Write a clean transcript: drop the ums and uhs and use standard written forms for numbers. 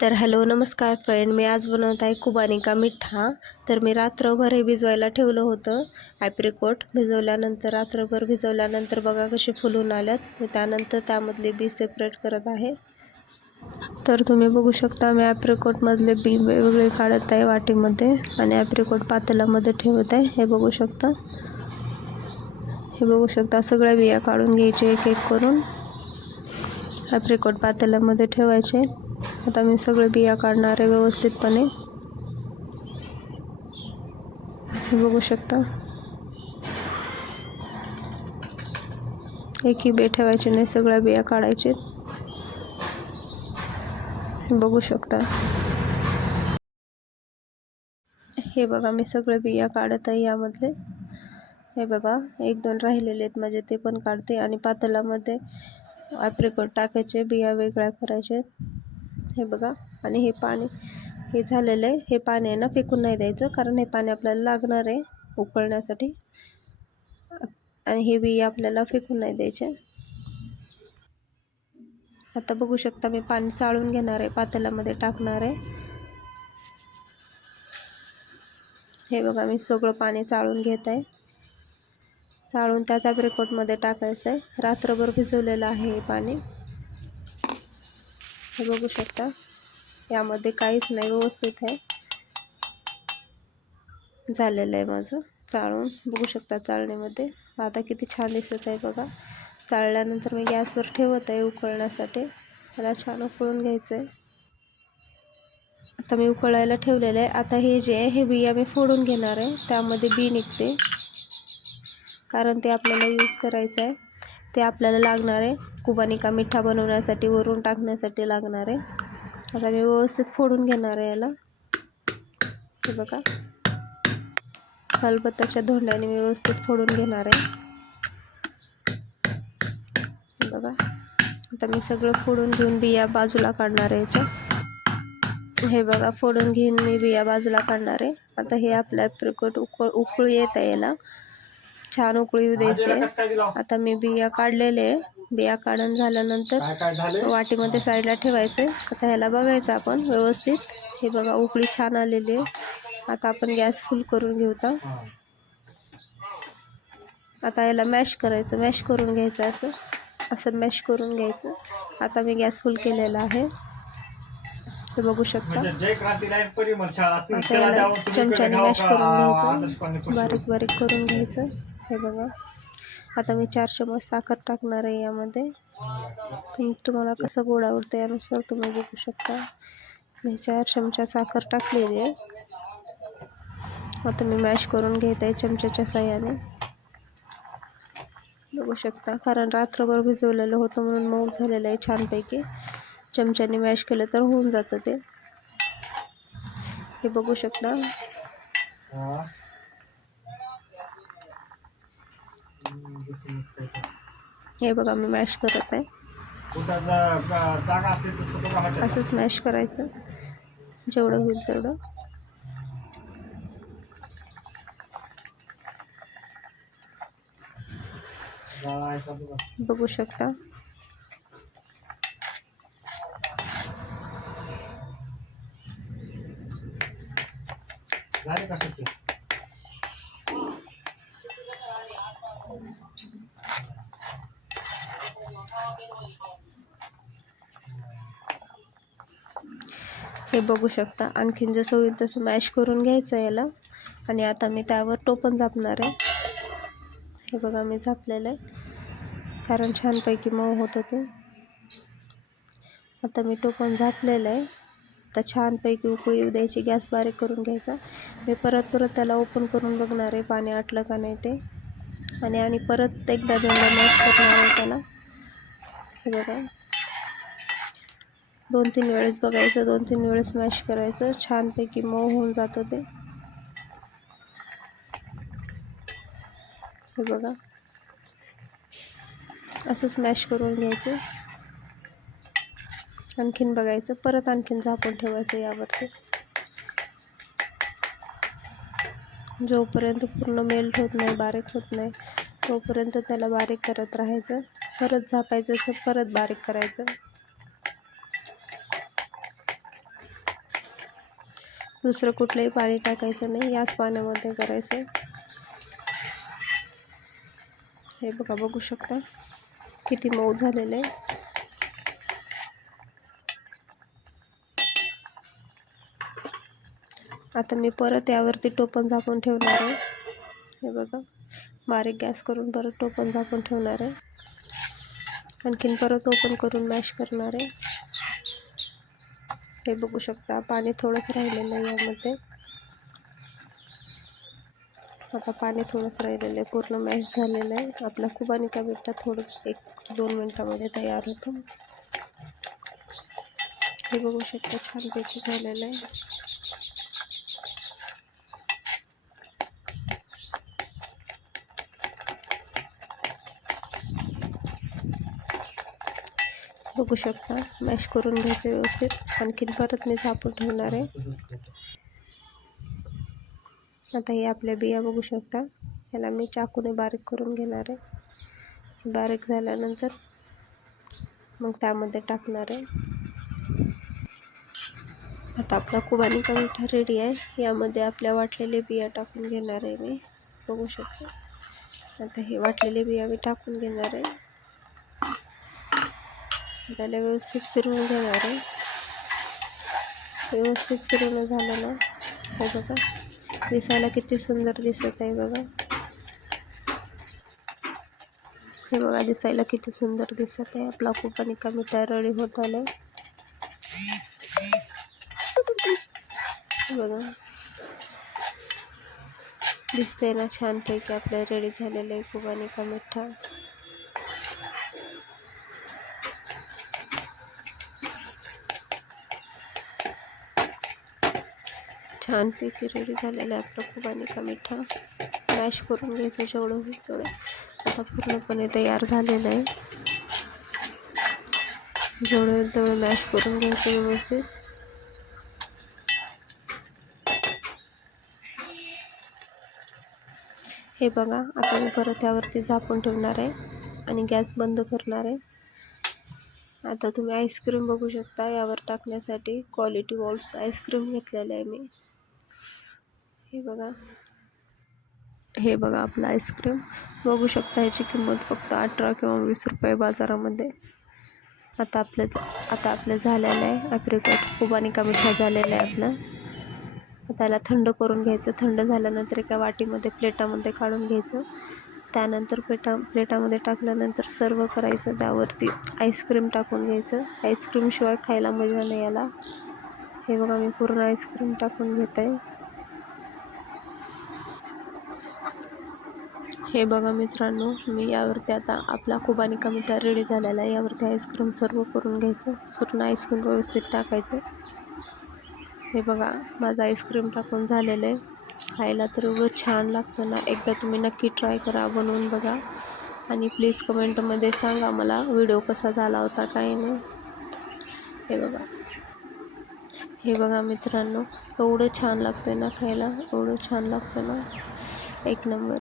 तर हॅलो नमस्कार फ्रेंड, मी आज बनवत आहे खुबानी का मिठा। तर मी रात्रभर हे भिजवायला ठेवलं होतं। ॲप्रिकॉट भिजवल्यानंतर रात्रभर भिजवल्यानंतर बघा कसे फुलून आल्यात। मी त्यानंतर त्यामधले बी सेपरेट करत आहे। तर तुम्ही बघू शकता मी ॲप्रिकॉटमधले बी वेगवेगळे काढत आहे वाटीमध्ये आणि ॲप्रिकॉट पातेल्यामध्ये ठेवत आहे। हे बघू शकता सगळ्या बिया काढून घ्यायचे एक एक करून ॲप्रिकॉट पातेल्यामध्ये ठेवायचे। आता मी सगळे बिया काढणार आहे व्यवस्थितपणे। हे बघू शकता एकही बी ठेवायचे नाही, सगळ्या बिया काढायचे। बघू शकता हे बघा मी सगळे बिया काढत आहे यामधले। हे बघा एक दोन राहिलेले आहेत माझे, ते पण काढते आणि पातेल्यामध्ये ॲप्रिकॉट टाकायचे, बिया वेगळ्या करायचे। हे बघा आणि हे पाणी हे झालेलं आहे। हे पाणी आहे ना फेकून नाही द्यायचं, कारण हे पाणी आपल्याला लागणार आहे उकळण्यासाठी आणि हे बी आपल्याला फेकून नाही द्यायचे। आता बघू शकता मी पाणी चाळून घेणार आहे, पातेल्यामध्ये टाकणार आहे। हे बघा मी सगळं पाणी चाळून घेत आहे। चाळून त्याच ॲप्रिकॉटमध्ये टाकायचं आहे। रात्रभर भिजवलेलं आहे हे पाणी। हे बघू शकता यामध्ये काहीच नाही, व्यवस्थित आहे झालेलं आहे माझं चाळून। बघू शकता चाळणीमध्ये आता किती छान दिसत आहे बघा। चाळल्यानंतर मी गॅसवर ठेवत आहे उकळण्यासाठी। मला छान उकळून घ्यायचं आहे। आता मी उकळायला ठेवलेलं आहे। आता हे जे आहे हे बिया मी फोडून घेणार आहे, त्यामध्ये बी निघते, कारण ते आपल्याला यूज करायचं आहे। ते आपल्याला लागणार आहे खुबानी का मिठा बनवण्यासाठी, वरून टाकण्यासाठी लागणार आहे। आता मी व्यवस्थित फोडून घेणार आहे याला। हे बघा खलबत्त्याच्या धोंड्याने मी व्यवस्थित फोडून घेणार आहे। हे बघा आता मी सगळं फोडून घेऊन बिया बाजूला काढणार आहे याच्या। हे बघा फोडून घेऊन मी बिया बाजूला काढणार आहे। आता हे आपलं ॲप्रिकॉट उकळी येत आहे, याला छान उकळी येऊ द्यायची आहे। आता मी बिया काढलेले आहे, बिया काढून झाल्यानंतर वाटीमध्ये साईडला ठेवायचे। आता ह्याला बघायचं आपण व्यवस्थित। हे बघा उकळी छान आलेली आहे। आता आपण गॅस फुल करून घेऊता। आता याला मॅश करायचं, मॅश करून घ्यायचं, असं मॅश करून घ्यायचं। आता मी गॅस फुल केलेला आहे, हे बघू शकता। आता याला चमच्याने मॅश करून घ्यायचं, बारीक बारीक करून घ्यायचं। हे बघा आता मी 4 चमच साखर टाकणार आहे यामध्ये। तुम्हाला कसं गोड आवडतं यानुसार तुम्ही बघू शकता। मी 4 चमचा साखर टाकलेली आहे। आता मी मॅश करून घेत आहे चमच्याच्या साहाय्याने। बघू शकता कारण रात्रभर भिजवलेलं होतं म्हणून मऊ झालेलं आहे छानपैकी। चमच्याने मॅश केलं तर होऊन जातं ते। हे बघू शकता हे बघा मी मॅश करत आहे, असंच मॅश करायचं जेवढं होईल तेवढं। बघू शकता हे बघू शकता आणखीन जसं होईल तसं मॅश करून घ्यायचं याला। आणि आता मी त्यावर टोपण झापणार आहे। हे बघा मी झापलेलं आहे, कारण छानपैकी मऊ होतं ते। आता मी टोपण झापलेलं आहे। आता छानपैकी उकळी येऊ द्यायची, गॅस बारीक करून घ्यायचा। मी परत त्याला ओपन करून बघणार आहे पाणी आटलं का नाही ते, आणि परत एकदा दोनदा मॅश करणार आहे त्याला। हे बघा 2-3 वेळेस बघायचं, 2-3 वेळेस मॅश करायचं, छानपैकी मऊ होऊन जातं ते। हे बघा असंच मॅश करून घ्यायचं। आणखीन बघायचं, परत आणखीन झाकून ठेवायचं यावरती, जोपर्यंत पूर्ण मेल्ट होत नाही, बारीक होत नाही, तोपर्यंत त्याला बारीक करत राहायचं। परत झापायचं, परत बारीक करायचं। दुसरं कुठलंही पाणी टाकायचं नाही, याच पाण्यामध्ये करायचं. हे बघा, बघू शकता किती मऊ झालेलं आहे. आता मी परत यावरती टोपण झाकून ठेवणार आहे. हे बघा, बारीक गॅस करून परत टोपण झाकून ठेवणार आहे. आणखीन परत ओपन करून मॅश करणार आहे. हे बघू शकता पाणी थोडंच राहिलेलं आहे यामध्ये. आता पाणी थोडंच राहिलेलं आहे, पूर्ण मॅश झालेलं आहे. आपला खुबानी का मिठा थोडं 1-2 मिनटामध्ये तयार होतो. हे बघू शकता छानपैकी झालेलं आहे. बघू शकता मॅश करून घ्यायचं व्यवस्थित. आणखीन परत मी झाकून ठेवणार आहे. आता हे आपल्या बिया बघू शकता, ह्याला मी चाकूने बारीक करून घेणार आहे. बारीक झाल्यानंतर मग त्यामध्ये टाकणार आहे. आता आपला खुबानी का मिठा रेडी आहे. यामध्ये आपल्या वाटलेले बिया टाकून घेणार आहे मी. बघू शकता आता हे वाटलेले बिया मी टाकून घेणार आहे. त्याला व्यवस्थित फिरवून घेणार आहे. व्यवस्थित फिरवणं झालं ना, हे बघा दिसायला किती सुंदर दिसत आहे बघा. हे बघा दिसायला किती सुंदर दिसत आहे. आपला खुबानी का मिठा रेडी होत आलाय. बघा दिसतंय ना छानपैकी आपलं रेडी झालेलं आहे खुबानी का मिठा. छानपैकी रेडी झालेलं आहे आपलं खुबानी का मिठा. मॅश करून घ्यायचं जेवढं होईल तेवढं. आता पूर्णपणे तयार झालेलं आहे. जेवढं होईल तेवढं मॅश करून घ्यायचं व्यवस्थित. हे बघा, आता मी परत त्यावरती झाकून ठेवणार आहे आणि गॅस बंद करणार आहे. आता तुम्ही आईस्क्रीम बघू शकता. यावर टाकण्यासाठी क्वालिटी वॉल्स आईस्क्रीम घेतलेलं आहे मी. हे बघा आपलं आईस्क्रीम बघू शकता. ह्याची किंमत फक्त 18 किंवा 20 रुपये बाजारामध्ये. आता आपलं झालेलं आहे ॲप्रिकॉट खुबानी का मिठा झालेला आहे आपलं. त्याला थंड करून घ्यायचं. थंड झाल्यानंतर एका वाटीमध्ये प्लेटामध्ये काढून घ्यायचं. त्यानंतर प्लेटामध्ये टाकल्यानंतर सर्व करायचं. त्यावरती आईस्क्रीम टाकून घ्यायचं. आईस्क्रीमशिवाय खायला मजा नाही याला. हे बघा मी पूर्ण आईस्क्रीम टाकून घेत आहे. हे बघा मित्रांनो, मी यावरती आता आपला खुबानी का मिठा रेडी झालेला आहे. यावरती आईस्क्रीम सर्व करून घ्यायचं. पूर्ण आईस्क्रीम व्यवस्थित टाकायचं. हे बघा माझं आईस्क्रीम टाकून झालेलं आहे. खायला तर एवढं छान लागतं ना. एकदा तुम्ही नक्की ट्राय करा, बनवून बघा आणि प्लीज कमेंटमध्ये सांगा मला व्हिडिओ कसा झाला होता काही नाही. हे बघा मित्रांनो, एवढं छान लागतं ना खायला, एवढं छान लागतं ना, एक नंबर.